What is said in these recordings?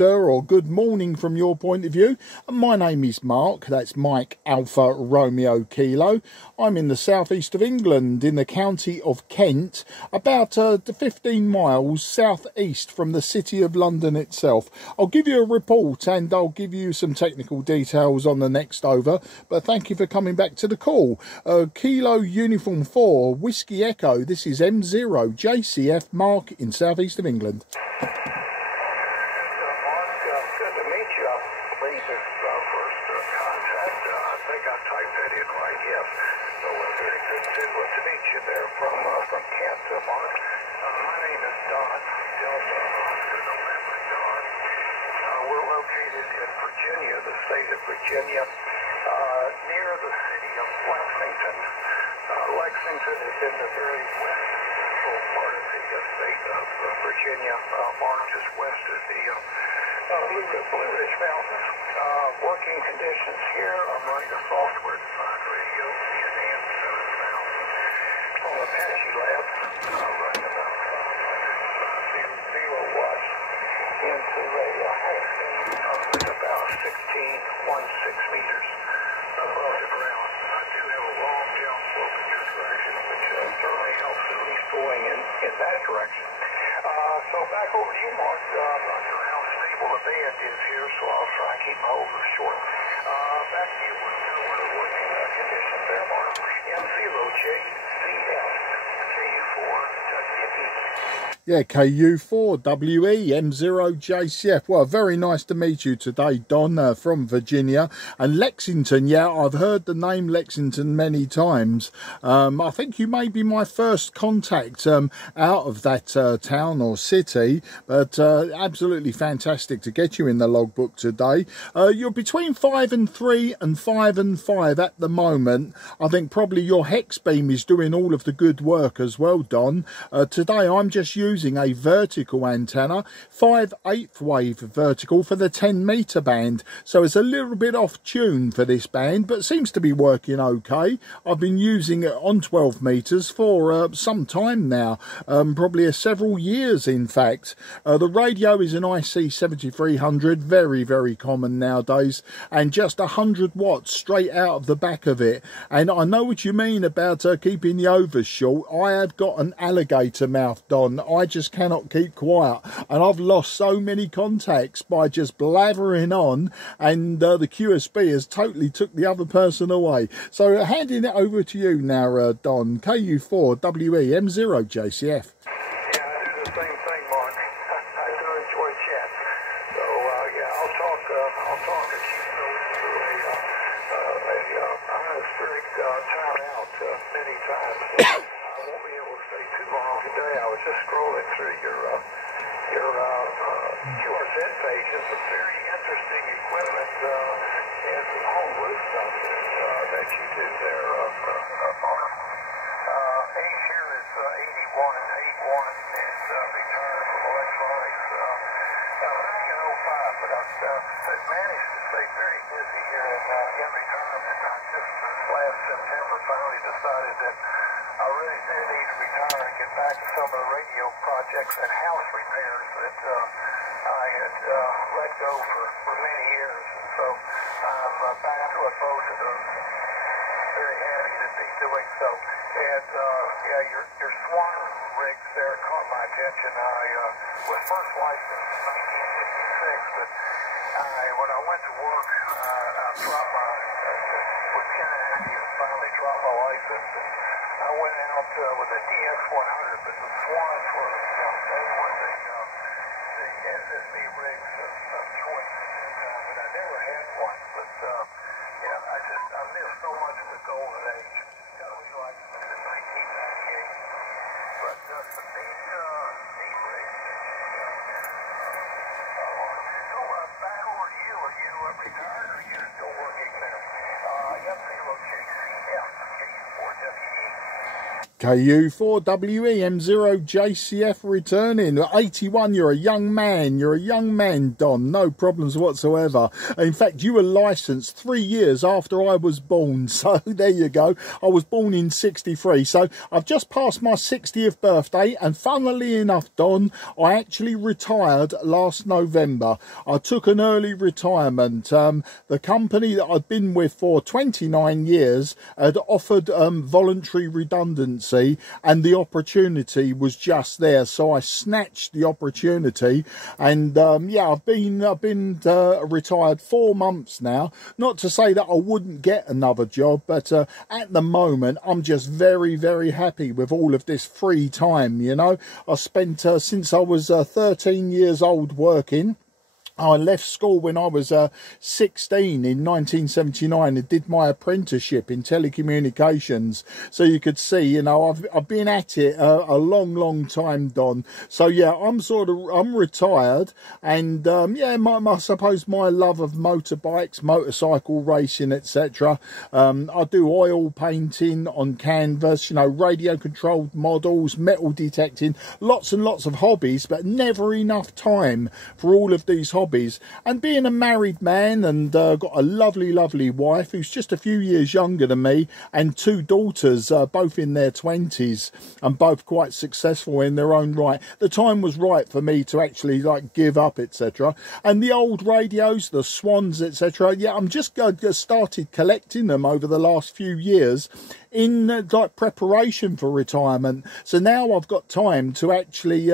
Or good morning from your point of view. My name is Mark, that's Mike Alpha Romeo Kilo. I'm in the southeast of England in the county of Kent, about 15 miles southeast from the city of London itself. I'll give you a report and I'll give you some technical details on the next over, but thank you for coming back to the call. Kilo Uniform 4 Whiskey Echo, this is M0 JCF Mark in southeast of England. From Kent, Mark. My name is Don, Delta Oscar November Don. We're located in Virginia, the state of Virginia, near the city of Lexington. Lexington is in the very west central part of the state of Virginia, Mark, just west of the Blue Ridge Mountains. Working conditions here, I'm running a software-defined radio, CNM 7000. On the Apache lab, running about 500 watts into a hex beam with about 16.16 meters above the ground. I do have a long downslope in your direction, which certainly helps at least going in that direction. So back over to you, Mark. I'm not sure how stable the band is here, so I'll try and keep my over short. Back to you. What are the working conditions there, Mark? M0JCF. Yeah, KU4WE M0JCF. Well, very nice to meet you today, Don, from Virginia. And Lexington, yeah, I've heard the name Lexington many times. I think you may be my first contact out of that town or city, but absolutely fantastic to get you in the logbook today. You're between 5 and 3 and 5 and 5 at the moment. I think probably your hex beam is doing all of the good work as well, Don. Today I'm just using a vertical antenna, 5/8 wave vertical for the 10-meter band, so it's a little bit off tune for this band, but seems to be working okay. I've been using it on 12 meters for some time now, probably several years in fact. The radio is an IC-7300, very common nowadays, and just 100 watts straight out of the back of it. And I know what you mean about keeping the overs short. I have got an alligator mouth, Don. I just cannot keep quiet, and I've lost so many contacts by just blathering on, and the QSB has totally took the other person away. So handing it over to you now, Don. KU4WE M0JCF. Yeah, I do the same thing, Mark. I do enjoy chat. So yeah, I'll talk as you go into a atmospheric timeout many times. I won't be able to stay too long today. I was just scrolling through your QRZ page. It's some very interesting equipment and some homebrew stuff that you do there, Mark. Age here is 81, and retired from electronics back in 05, but I've managed to stay very busy here in retirement. I just last September finally decided that I really do need to retire and get back to some of the radio projects and house repairs that I had let go for many years. And so I'm back to it, both of those. Very happy to be doing so. And yeah, your Swan rigs there caught my attention. I was first licensed in 1966, but when I went to work, I dropped my, was kind of happy to finally drop my license. And I went out with a DX100, but the Swans were, they were the SSB rigs of choice at that time, and I never had one, but yeah, I missed so much of the golden age. Got a license in 1998, but some neat rigs. So back over to you. Are you retired or are you still working there? M0JCF, KU4WE. KU4WE M0JCF returning. 81, you're a young man. You're a young man, Don. No problems whatsoever. In fact, you were licensed 3 years after I was born. So there you go. I was born in 63. So I've just passed my 60th birthday. And funnily enough, Don, I actually retired last November. I took an early retirement. The company that I'd been with for 29 years had offered voluntary redundancy, and the opportunity was just there, so I snatched the opportunity. And yeah, I've been retired 4 months now. Not to say that I wouldn't get another job, but at the moment I'm just very, very happy with all of this free time. You know, I spent since I was 13 years old working. I left school when I was 16 in 1979 and did my apprenticeship in telecommunications. So you could see, you know, I've been at it a long time, Don. So yeah, I'm retired, and yeah, I suppose my love of motorbikes, motorcycle racing, etc. I do oil painting on canvas, you know, radio controlled models, metal detecting, lots and lots of hobbies, but never enough time for all of these hobbies. And being a married man and got a lovely wife who's just a few years younger than me, and 2 daughters, both in their 20s and both quite successful in their own right, the time was right for me to actually like give up, etc. And the old radios, the Swans, etc. Yeah, I'm just started collecting them over the last few years in like preparation for retirement. So now I've got time to actually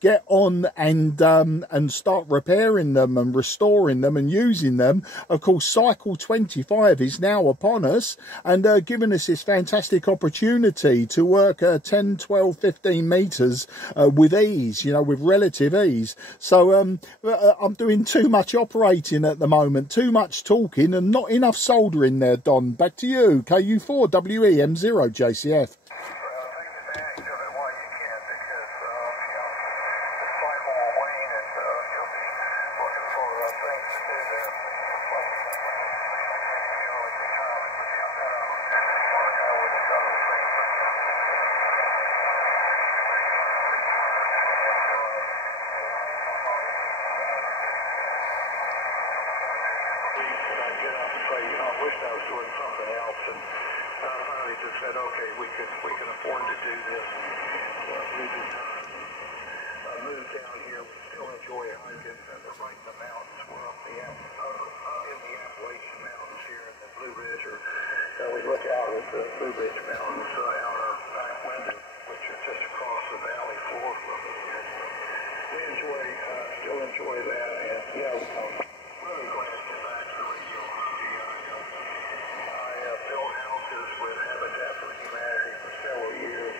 get on and start repairing them and restoring them and using them. Of course, Cycle 25 is now upon us, and giving us this fantastic opportunity to work 10, 12, 15 meters with ease, you know, with relative ease. So I'm doing too much operating at the moment, too much talking and not enough soldering there, Don. Back to you, KU4WE M0JCF. I wished I was doing something else, and finally just said, okay, we can afford to do this. We just moved down here. We still enjoy hiking right in the mountains. We're up in the Appalachian Mountains here in the Blue Ridge, or we look out at the Blue Ridge Mountains out our back window, which are just across the valley floor from us here. We still enjoy that, and yeah, really glad to get back to the radio. I built houses with Habitat for Humanity for several years.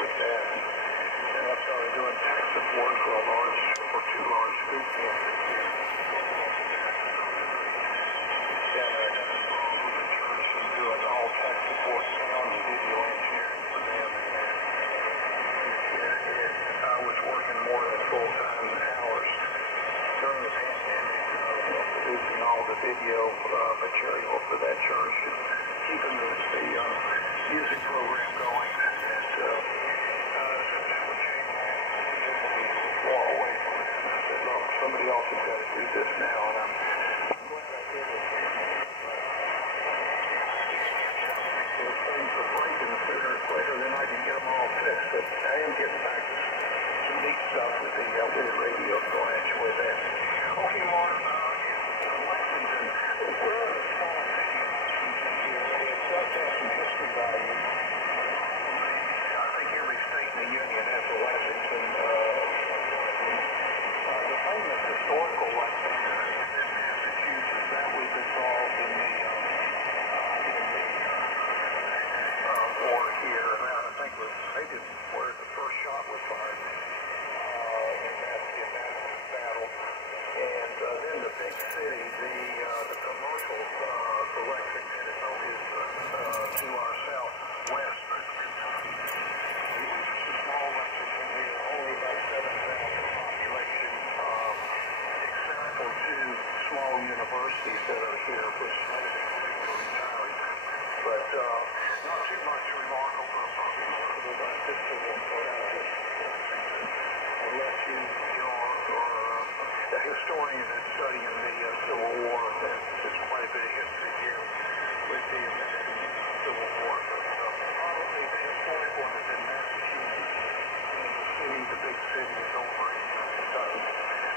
With that, and I started doing tech support for 2 large food pantries here. And I got involved with the church and doing all tech support, sound and video engineering for them. I was working more than full-time hours during the pandemic, producing all the video material for that church and keeping the music program going. And far away from it. And I said, look, somebody else has got to do this now, and I'm glad I did it. Those things are breaking sooner or later, then I can get them all fixed. But I am getting back to some neat stuff with the radio, so I enjoy that. Okay, Mark, Lexington, we're in a small city in Washington here. It does have some history value. I think every state in the Union has a Lexington. The famous historical Lexington in Massachusetts, that was involved in the war here. I think it was maybe where the first shot was fired in that battle. And then the big city, the commercial for Lexington is to our southwest. It was just a small Lexington here, only about 7,000 population, except for 2 small universities that are here, which spring and then studying the Civil War. There's quite a bit of history here with the American Civil War. But probably the historic one is in Massachusetts. And the city, the big city, is over in Kentucky.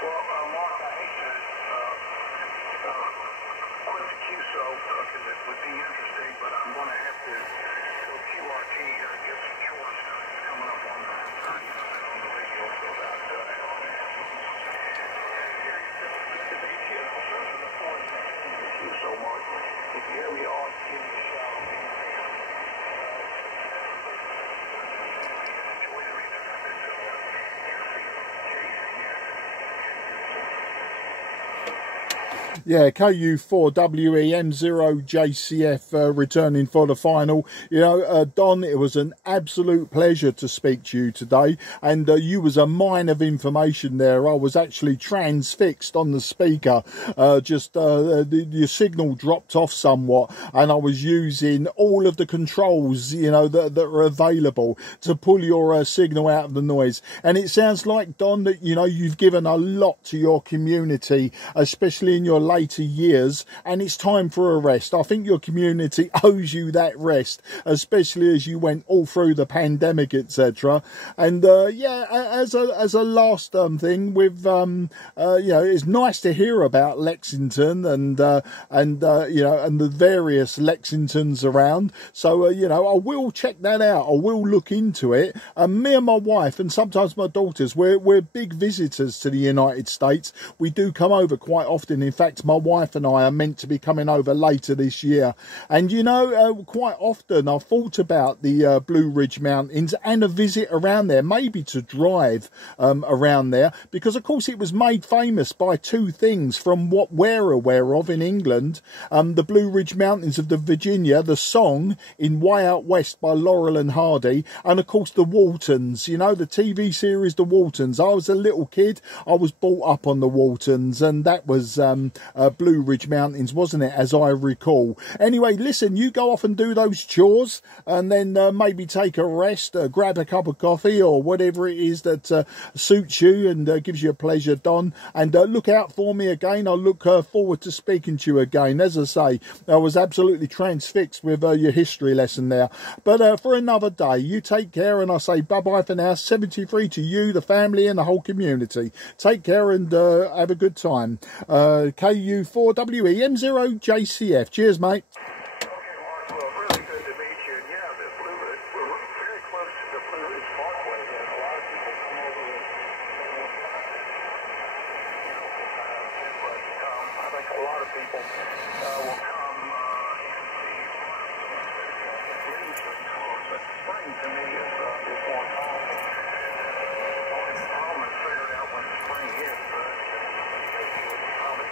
Well, Mark, I hate to quit the QSO because it would be interesting, but I'm going to have to go QRT here and get some chores done. It's coming up on 9:30 on the radio, so about an hour and a half. Here you go. Good to meet you. I'll serve in the fourth in the QSO, Mark. If you hear me on, give me a shout. Enjoy the return of this Yeah, KU4WE IC-7300 returning for the final. You know, Don, it was an absolute pleasure to speak to you today, and you was a mine of information there. I was actually transfixed on the speaker. Your signal dropped off somewhat, and I was using all of the controls, you know, that are available to pull your signal out of the noise. And it sounds like, Don, that, you know, you've given a lot to your community, especially in your later years, and it's time for a rest. I think your community owes you that rest, especially as you went all through the pandemic, etc. And yeah, as a last thing, with you know, it's nice to hear about Lexington and you know, and the various Lexingtons around. So you know, I will check that out. I will look into it. Me and my wife, and sometimes my daughters, we're big visitors to the United States. We do come over quite often. In fact, my wife and I are meant to be coming over later this year. And you know, quite often I've thought about the Blue Ridge Mountains and a visit around there, maybe to drive around there, because of course it was made famous by two things from what we're aware of in England. The Blue Ridge Mountains of the Virginia, the song in Way Out West by Laurel and Hardy, and of course the Waltons, you know, the TV series The Waltons. I was a little kid, I was brought up on the Waltons, and that was Blue Ridge Mountains, wasn't it, as I recall. Anyway, listen, you go off and do those chores, and then maybe take a rest, grab a cup of coffee or whatever it is that suits you and gives you a pleasure, Don. And look out for me again. I look forward to speaking to you again. As I say, I was absolutely transfixed with your history lesson there. But for another day, you take care, and I say bye-bye for now. 73 to you, the family, and the whole community. Take care and have a good time. KU4WE IC-7300. Cheers, mate. Okay, Mark. Well, really good to meet you. And yeah, the Blue Ridge, we're very close to the Blue Ridge Parkway, and a lot of people come over and but I think a lot of people will come and see leaves are tall, but spring to me is more powerful. I almost figured out when spring is, but probably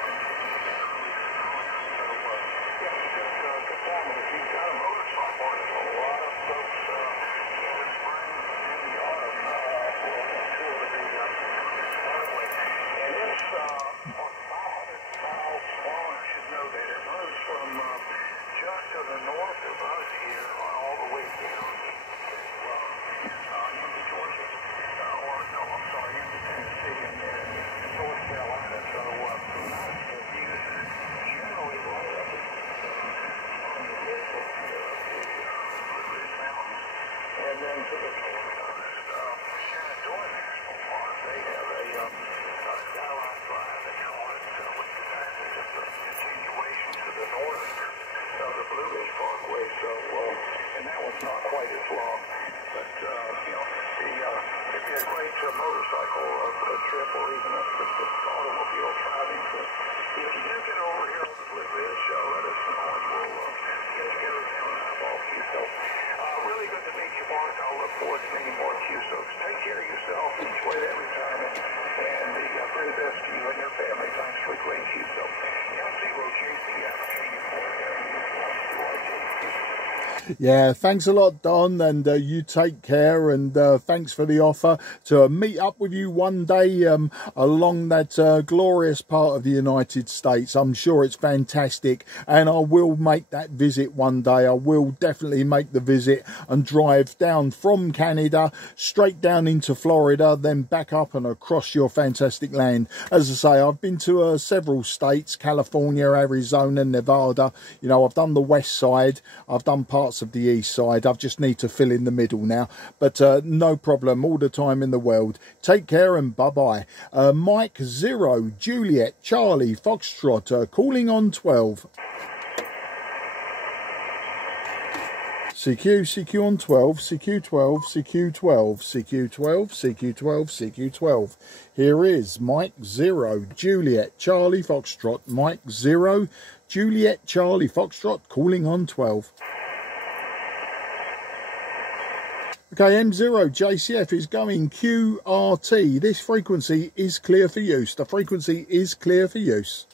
good time. If you've got a motorcycle, there's a lot of folks in the spring and the autumn will tour the Parkway. And it's 500 miles long. I should know that. It runs from just to the north of us here all the way down into Georgia. Or, no, I'm sorry, into Tennessee and then North Carolina. So, nice views. Generally, right up on the lip of the Blue Ridge Mountains. And then to the north of it, Shenandoah National Park, they have a Skyline Drive, they call it, which is actually just a continuation to the north of the Blue Ridge Parkway. So, and that one's not quite as long. But, you know, it'd be a great motorcycle trip, or even a automobile driving trip. If you do get over here on the Blue Ridge, let us know, and we'll get together and have an eyeball QSO. Really good to meet you, Mark. I'll look forward to many more QSOs. Take care of yourself. Enjoy that retirement. And the very best to you and your family. Thanks for a great QSO. M0JCF, KU4WE IC-7300. Yeah, thanks a lot, Don, and you take care, and thanks for the offer to meet up with you one day along that glorious part of the United States. I'm sure it's fantastic, and I will make that visit one day. I will definitely make the visit and drive down from Canada straight down into Florida, then back up and across your fantastic land. As I say, I've been to several states: California, Arizona, Nevada. You know, I've done the west side, I've done parts of the east side. I just need to fill in the middle now, but no problem, all the time in the world. Take care and bye-bye. Mike 0 Juliet Charlie Foxtrot calling on 12. CQ on 12, CQ12, CQ12, CQ12, CQ12, CQ12. Here is Mike 0 Juliet Charlie Foxtrot, Mike 0 Juliet Charlie Foxtrot calling on 12. Okay, M0 JCF is going QRT. This frequency is clear for use. The frequency is clear for use.